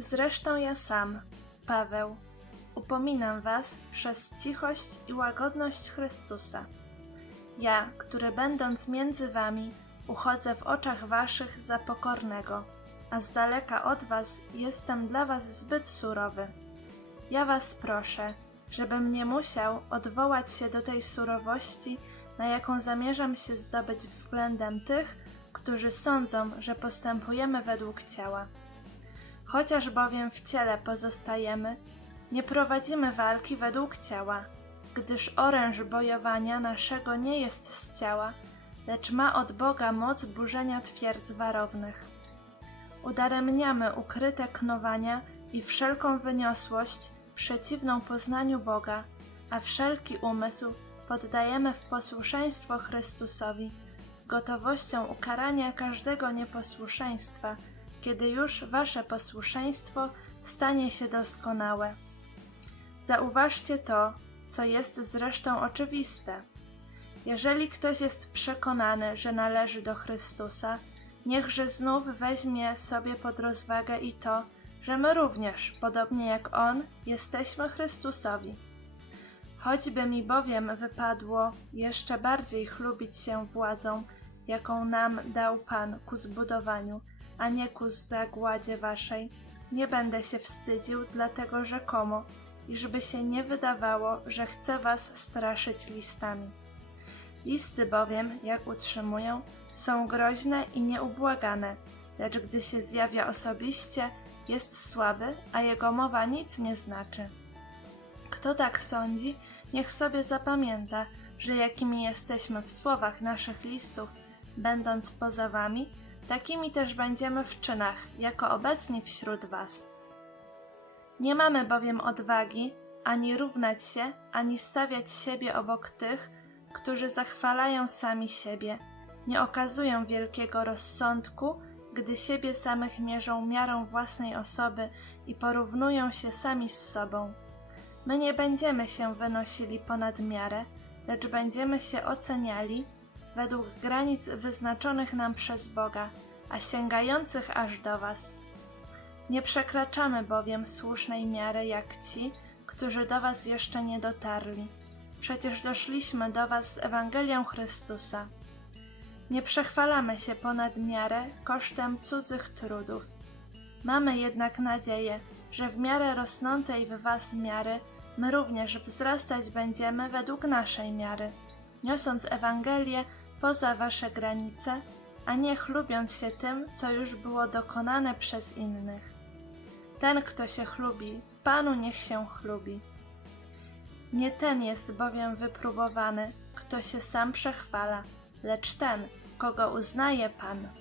Zresztą ja sam, Paweł, upominam was przez cichość i łagodność Chrystusa. Ja, który będąc między wami, uchodzę w oczach waszych za pokornego, a z daleka od was jestem dla was zbyt surowy. Ja was proszę, żebym nie musiał odwołać się do tej surowości, na jaką zamierzam się zdobyć względem tych, którzy sądzą, że postępujemy według ciała. Chociaż bowiem w ciele pozostajemy, nie prowadzimy walki według ciała, gdyż oręż bojowania naszego nie jest z ciała, lecz ma od Boga moc burzenia twierdz warownych. Udaremniamy ukryte knowania i wszelką wyniosłość przeciwną poznaniu Boga, a wszelki umysł poddajemy w posłuszeństwo Chrystusowi z gotowością ukarania każdego nieposłuszeństwa, kiedy już wasze posłuszeństwo stanie się doskonałe. Zauważcie to, co jest zresztą oczywiste. Jeżeli ktoś jest przekonany, że należy do Chrystusa, niechże znów weźmie sobie pod rozwagę i to, że my również, podobnie jak On, jesteśmy Chrystusowi. Choćby mi bowiem wypadło jeszcze bardziej chlubić się władzą, jaką nam dał Pan ku zbudowaniu, a nie ku zagładzie waszej, nie będę się wstydził, dlatego rzekomo, iżby się nie wydawało, że chcę was straszyć listami. Listy bowiem, jak utrzymują, są groźne i nieubłagane, lecz gdy się zjawia osobiście, jest słaby, a jego mowa nic nie znaczy. Kto tak sądzi, niech sobie zapamięta, że jakimi jesteśmy w słowach naszych listów, będąc poza wami, takimi też będziemy w czynach, jako obecni wśród was. Nie mamy bowiem odwagi ani równać się, ani stawiać siebie obok tych, którzy zachwalają sami siebie, nie okazują wielkiego rozsądku, gdy siebie samych mierzą miarą własnej osoby i porównują się sami z sobą. My nie będziemy się wynosili ponad miarę, lecz będziemy się oceniali według granic wyznaczonych nam przez Boga, a sięgających aż do Was. Nie przekraczamy bowiem słusznej miary jak ci, którzy do Was jeszcze nie dotarli. Przecież doszliśmy do Was z Ewangelią Chrystusa. Nie przechwalamy się ponad miarę kosztem cudzych trudów. Mamy jednak nadzieję, że w miarę rosnącej w Was miary my również wzrastać będziemy według naszej miary, niosąc Ewangelię poza Wasze granice, a nie chlubiąc się tym, co już było dokonane przez innych. Ten, kto się chlubi, w Panu niech się chlubi. Nie ten jest bowiem wypróbowany, kto się sam przechwala, lecz ten, kogo uznaje Pan.